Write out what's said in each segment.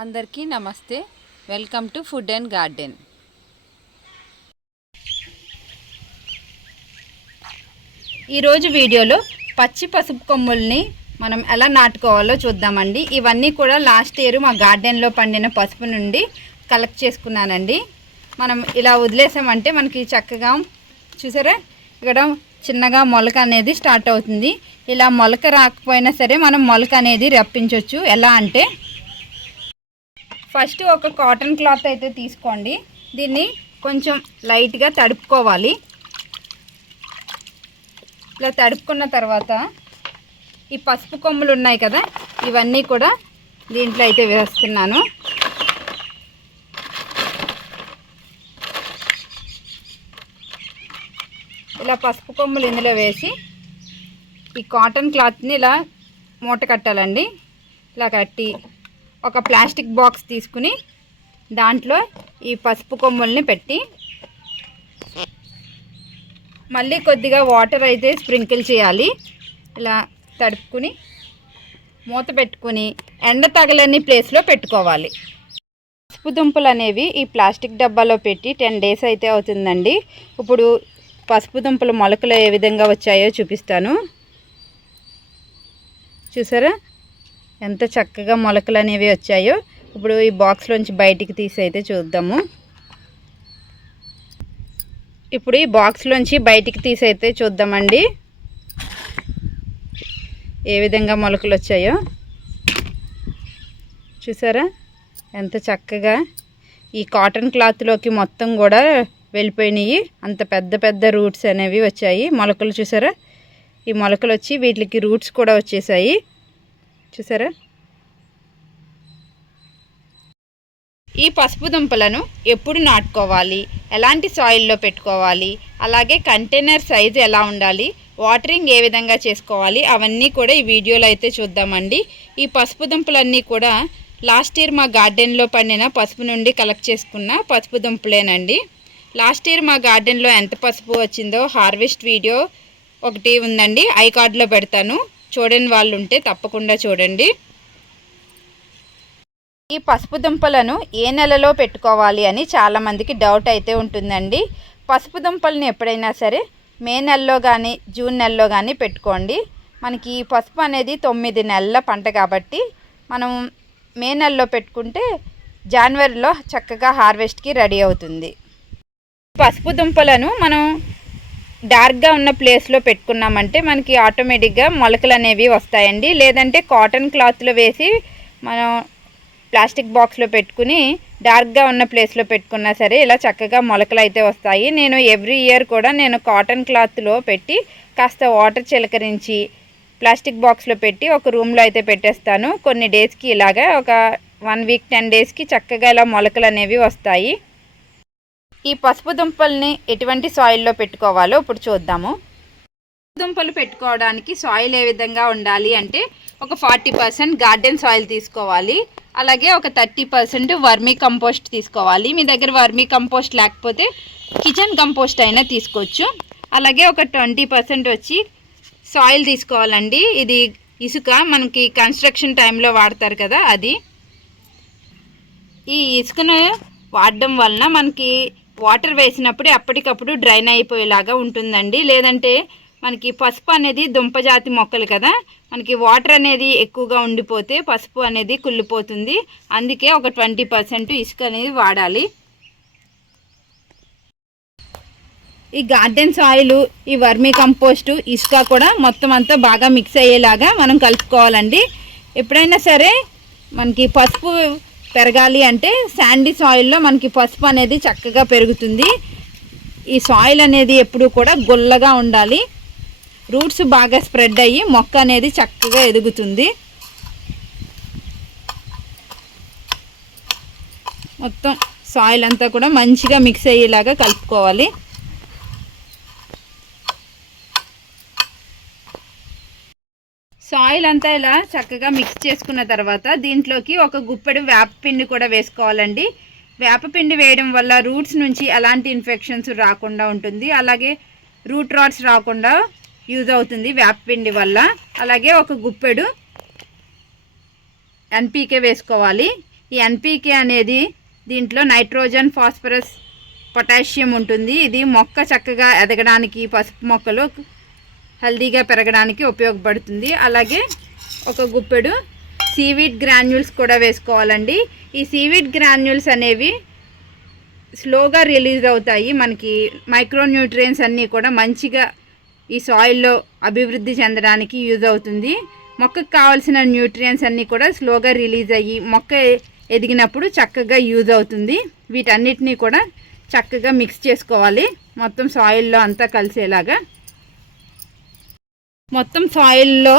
అందరికీ నమస్తే. Welcome to food and garden. ఈరోజు వీడియోలో పచ్చి పసుపు కొమ్ముల్ని మనం ఎలా నాటుకోవాలో చూద్దామండి. ఇవన్నీ కూడా లాస్ట్ ఇయర్ మా గార్డెన్లో పండిన పసుపు నుండి కలెక్ట్ చేసుకున్నానండి. మనం ఇలా వదిలేసామంటే మనకి చక్కగా చూసారా ఇక్కడ చిన్నగా మొలక అనేది స్టార్ట్ అవుతుంది. ఇలా మొలక రాకపోయినా సరే మనం మొలక అనేది రప్పించవచ్చు. ఎలా అంటే ఫస్ట్ ఒక కాటన్ క్లాత్ అయితే తీసుకోండి. దీన్ని కొంచెం లైట్గా తడుపుకోవాలి. ఇలా తడుపుకున్న తర్వాత ఈ పసుపు కొమ్ములు ఉన్నాయి కదా, ఇవన్నీ కూడా దీంట్లో అయితే వేస్తున్నాను. ఇలా పసుపు కొమ్ములు ఇందులో వేసి ఈ కాటన్ క్లాత్ని ఇలా మూట కట్టాలండి. ఇలా కట్టి ఒక ప్లాస్టిక్ బాక్స్ తీసుకుని దాంట్లో ఈ పసుపు కొమ్ముల్ని పెట్టి మళ్ళీ కొద్దిగా వాటర్ అయితే స్ప్రింకిల్ చేయాలి. ఇలా తడుపుకుని మూత పెట్టుకుని ఎండ తగలని ప్లేస్లో పెట్టుకోవాలి. పసుపు దుంపలు అనేవి ఈ ప్లాస్టిక్ డబ్బాలో పెట్టి 10 days అయితే అవుతుందండి. ఇప్పుడు పసుపు దుంపలు మొలకలు ఏ విధంగా వచ్చాయో చూపిస్తాను. చూసారా ఎంత చక్కగా మొలకలు అనేవి వచ్చాయో. ఇప్పుడు ఈ బాక్స్లోంచి బయటికి తీసి అయితే చూద్దాము. ఇప్పుడు ఈ బాక్స్లోంచి బయటికి తీసి అయితే చూద్దామండి ఏ విధంగా మొలకలు వచ్చాయో. చూసారా ఎంత చక్కగా ఈ కాటన్ క్లాత్లోకి మొత్తం కూడా వెళ్ళిపోయినాయి. అంత పెద్ద పెద్ద రూట్స్ అనేవి వచ్చాయి. మొలకలు చూసారా, ఈ మొలకలు వచ్చి వీటికి రూట్స్ కూడా వచ్చేసాయి. చూసారా ఈ పసుపు దుంపలను ఎప్పుడు నాటుకోవాలి, ఎలాంటి సాయిల్లో పెట్టుకోవాలి, అలాగే కంటైనర్ సైజు ఎలా ఉండాలి, వాటరింగ్ ఏ విధంగా చేసుకోవాలి, అవన్నీ కూడా ఈ వీడియోలో అయితే చూద్దామండి. ఈ పసుపు దుంపలన్నీ కూడా లాస్ట్ ఇయర్ మా గార్డెన్లో పండిన పసుపు నుండి కలెక్ట్ చేసుకున్న పసుపు దుంపలేనండి. లాస్ట్ ఇయర్ మా గార్డెన్లో ఎంత పసుపు వచ్చిందో హార్వెస్ట్ వీడియో ఒకటి ఉందండి, ఐ కార్డ్లో పెడతాను. చూడని వాళ్ళు ఉంటే తప్పకుండా చూడండి. ఈ పసుపు దుంపలను ఏ నెలలో పెట్టుకోవాలి అని చాలామందికి డౌట్ అయితే ఉంటుందండి. పసుపు దుంపలను ఎప్పుడైనా సరే మే నెలలో కానీ జూన్ నెలలో కానీ పెట్టుకోండి. మనకి ఈ పసుపు అనేది 9 నెలల పంట కాబట్టి మనం మే నెలలో పెట్టుకుంటే జనవరిలో చక్కగా హార్వెస్ట్కి రెడీ అవుతుంది. పసుపు దుంపలను మనం డార్క్గా ఉన్న ప్లేస్లో పెట్టుకున్నామంటే మనకి ఆటోమేటిక్గా మొలకలు అనేవి వస్తాయండి. లేదంటే కాటన్ క్లాత్లో వేసి మనం ప్లాస్టిక్ బాక్స్లో పెట్టుకుని డార్క్గా ఉన్న ప్లేస్లో పెట్టుకున్నా సరే ఇలా చక్కగా మొలకలు అయితే వస్తాయి. నేను ఎవ్రీ ఇయర్ కూడా నేను కాటన్ క్లాత్లో పెట్టి కాస్త వాటర్ చిలకరించి ప్లాస్టిక్ బాక్స్లో పెట్టి ఒక రూమ్లో అయితే పెట్టేస్తాను. కొన్ని డేస్కి ఇలాగా ఒక 1 week 10 daysకి చక్కగా ఇలా మొలకలు అనేవి వస్తాయి. ఈ పసుపు దుంపల్ని ఎటువంటి సాయిల్లో పెట్టుకోవాలో ఇప్పుడు చూద్దాము. దుంపలు పెట్టుకోవడానికి సాయిల్ ఏ విధంగా ఉండాలి అంటే ఒక 40% గార్డెన్ సాయిల్ తీసుకోవాలి. అలాగే ఒక 30% వర్మీ కంపోస్ట్ తీసుకోవాలి. మీ దగ్గర వర్మీ కంపోస్ట్ లేకపోతే కిచెన్ కంపోస్ట్ అయినా తీసుకోవచ్చు. అలాగే ఒక 20% వచ్చి సాయిల్ తీసుకోవాలండి. ఇది ఇసుక మనకి కన్స్ట్రక్షన్ టైంలో వాడతారు కదా, అది. ఈ ఇసుకను వాడడం వలన మనకి వాటర్ వేసినప్పుడు అప్పటికప్పుడు డ్రైన్ అయిపోయేలాగా ఉంటుందండి. లేదంటే మనకి పసుపు అనేది దుంపజాతి మొక్కలు కదా, మనకి వాటర్ అనేది ఎక్కువగా ఉండిపోతే పసుపు అనేది కుళ్ళిపోతుంది. అందుకే ఒక 20% ఇసుక అనేది వాడాలి. ఈ గార్డెన్ సాయిల్, ఈ వర్మీ కంపోస్టు, ఇసుక కూడా మొత్తం అంతా బాగా మిక్స్ అయ్యేలాగా మనం కలుపుకోవాలండి. ఎప్పుడైనా సరే మనకి పసుపు పెరగాలి అంటే శాండీ సాయిల్లో మనకి పసుపు అనేది చక్కగా పెరుగుతుంది. ఈ సాయిల్ అనేది ఎప్పుడు కూడా గుల్లగా ఉండాలి. రూట్స్ బాగా స్ప్రెడ్ అయ్యి మొక్క అనేది చక్కగా ఎదుగుతుంది. మొత్తం సాయిల్ అంతా కూడా మంచిగా మిక్స్ అయ్యేలాగా కలుపుకోవాలి. సాయిల్ అంతా ఇలా చక్కగా మిక్స్ చేసుకున్న తర్వాత దీంట్లోకి ఒక గుప్పెడు వేపపిండి కూడా వేసుకోవాలండి. వేపపిండి వేయడం వల్ల రూట్స్ నుంచి ఎలాంటి ఇన్ఫెక్షన్స్ రాకుండా ఉంటుంది. అలాగే రూట్ రాట్స్ రాకుండా యూజ్ అవుతుంది వేపపిండి వల్ల. అలాగే ఒక గుప్పెడు NPK వేసుకోవాలి. ఈ ఎన్పికే అనేది దీంట్లో నైట్రోజన్, ఫాస్ఫరస్, పొటాషియం ఉంటుంది. ఇది మొక్క చక్కగా ఎదగడానికి, పసుపు మొక్కలు హెల్దీగా పెరగడానికి ఉపయోగపడుతుంది. అలాగే ఒక గుప్పెడు సీవీడ్ గ్రాన్యూల్స్ కూడా వేసుకోవాలండి. ఈ సీవీడ్ గ్రాన్యూల్స్ అనేవి స్లోగా రిలీజ్ అవుతాయి. మనకి మైక్రోన్యూట్రియన్స్ అన్నీ కూడా మంచిగా ఈ సాయిల్లో అభివృద్ధి చెందడానికి యూజ్ అవుతుంది. మొక్కకు కావాల్సిన న్యూట్రియన్స్ అన్నీ కూడా స్లోగా రిలీజ్ అయ్యి మొక్క ఎదిగినప్పుడు చక్కగా యూజ్ అవుతుంది. వీటన్నిటినీ కూడా చక్కగా మిక్స్ చేసుకోవాలి మొత్తం సాయిల్లో అంతా కలిసేలాగా. మొత్తం సాయిల్లో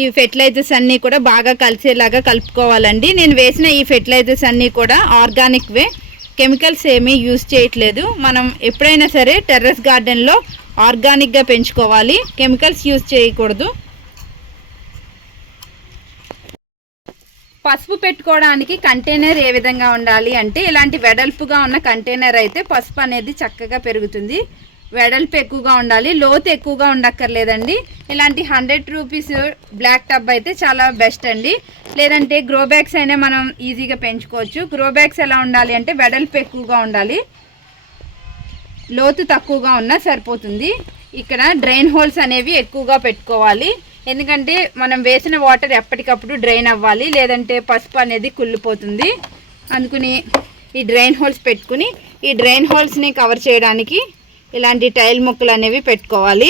ఈ ఫెర్టిలైజర్స్ అన్నీ కూడా బాగా కలిసేలాగా కలుపుకోవాలండి. నేను వేసిన ఈ ఫెర్టిలైజర్స్ అన్నీ కూడా ఆర్గానిక్ వే, కెమికల్స్ ఏమీ యూజ్ చేయట్లేదు. మనం ఎప్పుడైనా సరే టెర్రస్ గార్డెన్లో ఆర్గానిక్గా పెంచుకోవాలి, కెమికల్స్ యూజ్ చేయకూడదు. పసుపు పెట్టుకోవడానికి కంటైనర్ ఏ విధంగా ఉండాలి అంటే ఇలాంటి వెడల్పుగా ఉన్న కంటైనర్ అయితే పసుపు అనేది చక్కగా పెరుగుతుంది. వెడల్పు ఎక్కువగా ఉండాలి, లోతు ఎక్కువగా ఉండక్కర్లేదండి. ఇలాంటి 100 రూపీస్ బ్లాక్ టబ్ అయితే చాలా బెస్ట్ అండి. లేదంటే గ్రో బ్యాగ్స్ అయినా మనం ఈజీగా పెంచుకోవచ్చు. గ్రో బ్యాగ్స్ ఎలా ఉండాలి అంటే వెడల్పు ఎక్కువగా ఉండాలి, లోతు తక్కువగా ఉన్నా సరిపోతుంది. ఇక్కడ డ్రైన్ హోల్స్ అనేవి ఎక్కువగా పెట్టుకోవాలి, ఎందుకంటే మనం వేసిన వాటర్ ఎప్పటికప్పుడు డ్రైన్ అవ్వాలి, లేదంటే పసుపు అనేది కుళ్ళిపోతుంది. అందుకని ఈ డ్రైన్ హోల్స్ పెట్టుకుని ఈ డ్రైన్ హోల్స్ని కవర్ చేయడానికి ఇలాంటి టైల్ ముక్కలు అనేవి పెట్టుకోవాలి.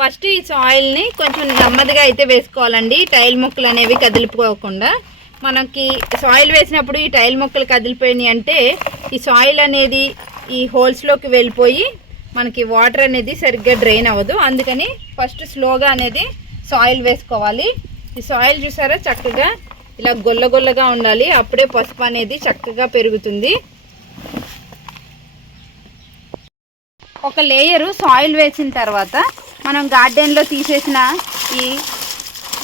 ఫస్ట్ ఈ సాయిల్ని కొంచెం నెమ్మదిగా అయితే వేసుకోవాలండి, టైల్ ముక్కలు అనేవి కదిలిపోకుండా. మనకి సాయిల్ వేసినప్పుడు ఈ టైల్ ముక్కలు కదిలిపోయినాయి అంటే ఈ సాయిల్ అనేది ఈ హోల్స్లోకి వెళ్ళిపోయి మనకి వాటర్ అనేది సరిగ్గా డ్రైన్ అవ్వదు. అందుకని ఫస్ట్ స్లోగా అనేది సాయిల్ వేసుకోవాలి. ఈ సాయిల్ చూసారా చక్కగా ఇలా గొల్లగొల్లగా ఉండాలి, అప్పుడే పసుపు అనేది చక్కగా పెరుగుతుంది. ఒక లేయరు సాయిల్ వేసిన తర్వాత మనం గార్డెన్లో తీసేసిన ఈ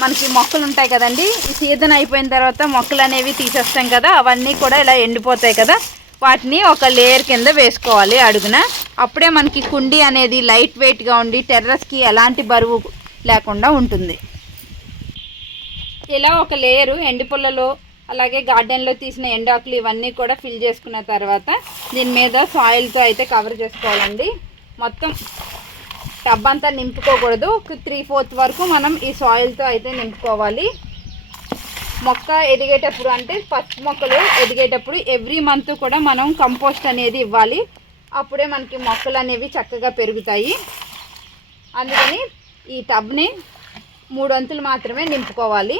మనకి మొక్కలు ఉంటాయి కదండి, ఈ సీజన్ అయిపోయిన తర్వాత మొక్కలు అనేవి తీసేస్తాం కదా, అవన్నీ కూడా ఇలా ఎండిపోతాయి కదా, వాటిని ఒక లేయర్ కింద వేసుకోవాలి అడుగున. అప్పుడే మనకి కుండీ అనేది లైట్ వెయిట్గా ఉండి టెర్రస్కి ఎలాంటి బరువు లేకుండా ఉంటుంది. ఇలా ఒక లేయరు ఎండిపుల్లలో అలాగే గార్డెన్లో తీసిన ఎండాకులు ఇవన్నీ కూడా ఫిల్ చేసుకున్న తర్వాత దీని మీద సాయిల్తో అయితే కవర్ చేసుకోవాలండి. మొత్తం టబ్ అంతా నింపుకోకూడదు, 3/4 వరకు మనం ఈ సాయిల్తో అయితే నింపుకోవాలి. మొక్క ఎదిగేటప్పుడు అంటే పసుపు మొక్కలు ఎదిగేటప్పుడు ఎవ్రీ మంత్ కూడా మనం కంపోస్ట్ అనేది ఇవ్వాలి, అప్పుడే మనకి మొక్కలు అనేవి చక్కగా పెరుగుతాయి. అందుకని ఈ టబ్ని 3 వంతులు మాత్రమే నింపుకోవాలి.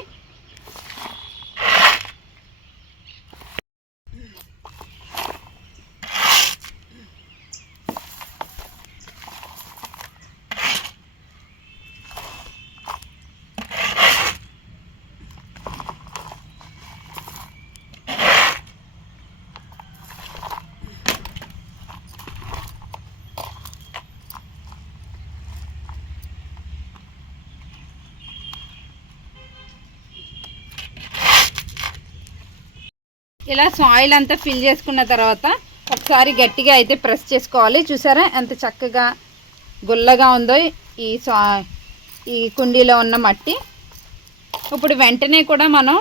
ఇలా సాయిల్ అంతా ఫిల్ చేసుకున్న తర్వాత ఒకసారి గట్టిగా అయితే ప్రెస్ చేసుకోవాలి. చూసారా ఎంత చక్కగా గుల్లగా ఉందో ఈ కుండీలో ఉన్న మట్టి. ఇప్పుడు వెంటనే కూడా మనం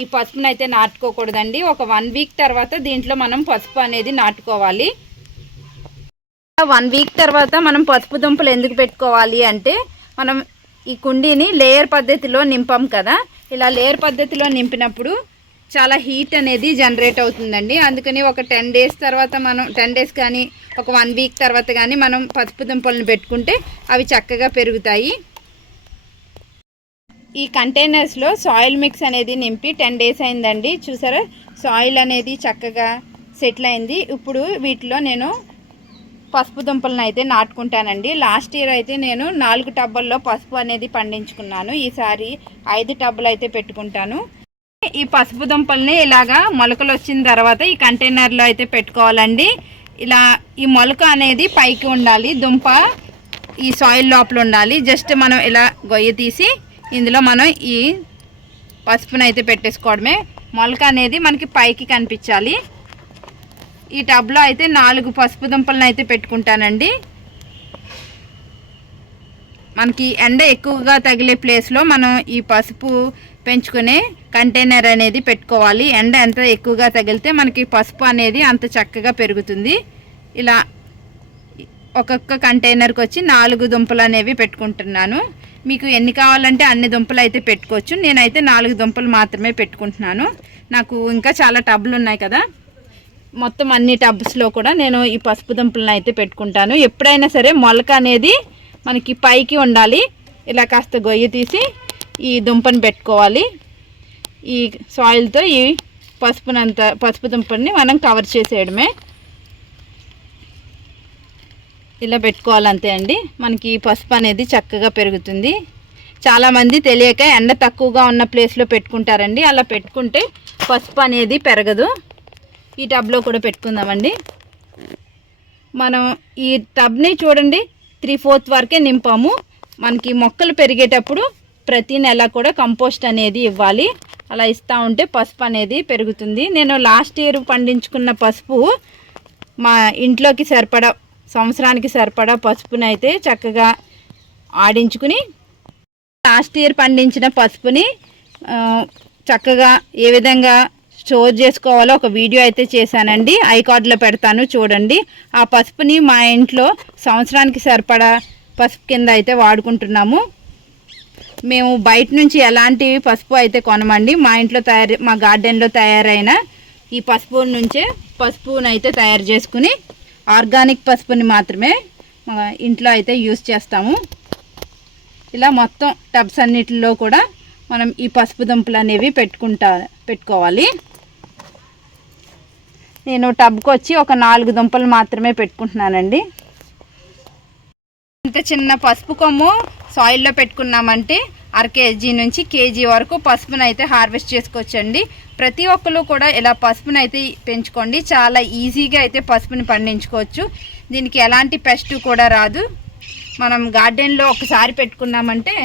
ఈ పసుపుని అయితే నాటుకోకూడదండి, ఒక 1 వీక్ తర్వాత దీంట్లో మనం పసుపు అనేది నాటుకోవాలి. 1 వీక్ తర్వాత మనం పసుపు దుంపలు ఎందుకు పెట్టుకోవాలి అంటే మనం ఈ కుండీని లేయర్ పద్ధతిలో నింపాం కదా, ఇలా లేయర్ పద్ధతిలో నింపినప్పుడు చాలా హీట్ అనేది జనరేట్ అవుతుందండి. అందుకని ఒక 10 డేస్ తర్వాత మనం 10 డేస్ కానీ ఒక 1 వీక్ తర్వాత కానీ మనం పసుపు దుంపలను పెట్టుకుంటే అవి చక్కగా పెరుగుతాయి. ఈ కంటైనర్స్లో సాయిల్ మిక్స్ అనేది నింపి 10 డేస్ అయిందండి. చూసారా సాయిల్ అనేది చక్కగా సెటిల్ అయింది. ఇప్పుడు వీటిలో నేను పసుపు దుంపలను అయితే నాటుకుంటానండి. లాస్ట్ ఇయర్ అయితే నేను 4 టబ్బల్లో పసుపు అనేది పండించుకున్నాను, ఈసారి 5 టబ్బులు అయితే పెట్టుకుంటాను. ఈ పసుపు దుంపల్ని ఇలాగా మొలకలు వచ్చిన తర్వాత ఈ కంటైనర్లో అయితే పెట్టుకోవాలండి. ఇలా ఈ మొలక అనేది పైకి ఉండాలి, దుంప ఈ సాయిల్ లోపల ఉండాలి. జస్ట్ మనం ఇలా గొయ్య తీసి ఇందులో మనం ఈ పసుపుని అయితే పెట్టేసుకోవడమే. మొలక అనేది మనకి పైకి కనిపించాలి. ఈ టబ్లో అయితే 4 పసుపు దుంపలను అయితే పెట్టుకుంటానండి. మనకి ఎండ ఎక్కువగా తగిలే ప్లేస్లో మనం ఈ పసుపు పెంచుకునే కంటైనర్ అనేది పెట్టుకోవాలి. ఎండ ఎంత ఎక్కువగా తగిలితే మనకి పసుపు అనేది అంత చక్కగా పెరుగుతుంది. ఇలా ఒక్కొక్క కంటైనర్కి వచ్చి 4 దుంపలు అనేవి పెట్టుకుంటున్నాను. మీకు ఎన్ని కావాలంటే అన్ని దుంపలు అయితే పెట్టుకోవచ్చు. నేనైతే 4 దుంపలు మాత్రమే పెట్టుకుంటున్నాను. నాకు ఇంకా చాలా టబ్లు ఉన్నాయి కదా, మొత్తం అన్ని టబ్స్లో కూడా నేను ఈ పసుపు దుంపలను అయితే పెట్టుకుంటాను. ఎప్పుడైనా సరే మొలక అనేది మనకి పైకి ఉండాలి. ఇలా కాస్త గొయ్యి తీసి ఈ దుంపని పెట్టుకోవాలి. ఈ సాయిల్తో ఈ పసుపు దుంపని మనం కవర్ చేసేయడమే. ఇలా పెట్టుకోవాలంతే అండి. మనకి పసుపు అనేది చక్కగా పెరుగుతుంది. చాలామంది తెలియక ఎండ తక్కువగా ఉన్న ప్లేస్లో పెట్టుకుంటారండి. అలా పెట్టుకుంటే పసుపు అనేది పెరగదు. ఈ టబ్లో కూడా పెట్టుకుందామండి. మనం ఈ టబ్ని చూడండి 3/4 వరకే నింపాము. మనకి మొక్కలు పెరిగేటప్పుడు ప్రతి నెల కూడా కంపోస్ట్ అనేది ఇవ్వాలి. అలా ఇస్తూ ఉంటే పసుపు అనేది పెరుగుతుంది. నేను లాస్ట్ ఇయర్ పండించుకున్న పసుపు మా ఇంట్లోకి సరిపడా సంవత్సరానికి సరిపడా పసుపుని అయితే చక్కగా ఆడించుకుని లాస్ట్ ఇయర్ పండించిన పసుపుని చక్కగా ఏ విధంగా స్టోర్ చేసుకోవాలో ఒక వీడియో అయితే చేశానండి. ఐకార్డ్లో పెడతాను చూడండి. ఆ పసుపుని మా ఇంట్లో సంవత్సరానికి సరిపడా పసుపు కింద అయితే వాడుకుంటున్నాము. మేము బయట నుంచి ఎలాంటి పసుపు అయితే కొనమండి. మా ఇంట్లో మా గార్డెన్లో తయారైన ఈ పసుపు నుంచే పసుపుని అయితే తయారు చేసుకుని ఆర్గానిక్ పసుపుని మాత్రమే ఇంట్లో అయితే యూస్ చేస్తాము. ఇలా మొత్తం టబ్స్ అన్నిటిలో కూడా మనం ఈ పసుపు దుంపలు అనేవి పెట్టుకోవాలి. నేను టబ్కి వచ్చి ఒక 4 దుంపలు మాత్రమే పెట్టుకుంటున్నానండి. ఇంత చిన్న పసుపు కొమ్ము సాయిల్లో పెట్టుకున్నామంటే 1/2 kg నుంచి 1 kg వరకు పసుపును అయితే హార్వెస్ట్ చేసుకోవచ్చండి. ప్రతి ఒక్కరు కూడా ఇలా పసుపును అయితే పెంచుకోండి. చాలా ఈజీగా అయితే పసుపుని పండించుకోవచ్చు. దీనికి ఎలాంటి పెస్ట్ కూడా రాదు. మనం గార్డెన్లో ఒకసారి పెట్టుకున్నామంటే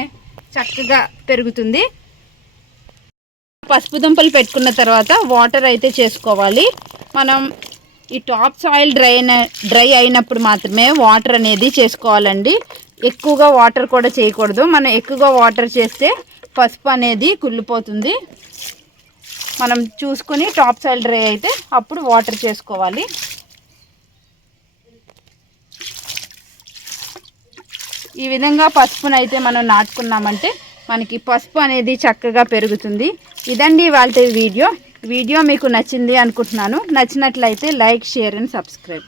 చక్కగా పెరుగుతుంది. పసుపు దుంపలు పెట్టుకున్న తర్వాత వాటర్ అయితే చేసుకోవాలి. మనం ఈ టాప్ సాయిల్ డ్రై అయినప్పుడు మాత్రమే వాటర్ అనేది చేసుకోవాలండి. ఎక్కువగా వాటర్ కూడా చేయకూడదు. మనం ఎక్కువగా వాటర్ చేస్తే పసుపు అనేది కుళ్ళిపోతుంది. మనం చూసుకొని టాప్ సాయిల్ డ్రై అయితే అప్పుడు వాటర్ చేసుకోవాలి. ఈ విధంగా పసుపునైతే మనం నాటుకున్నామంటే మనకి పసుపు అనేది చక్కగా పెరుగుతుంది. ఇదండి ఇవాల్టి వీడియో మీకు నచ్చింది అనుకుంటున్నాను. నచ్చినట్లయితే లైక్, షేర్ అండ్ సబ్స్క్రైబ్.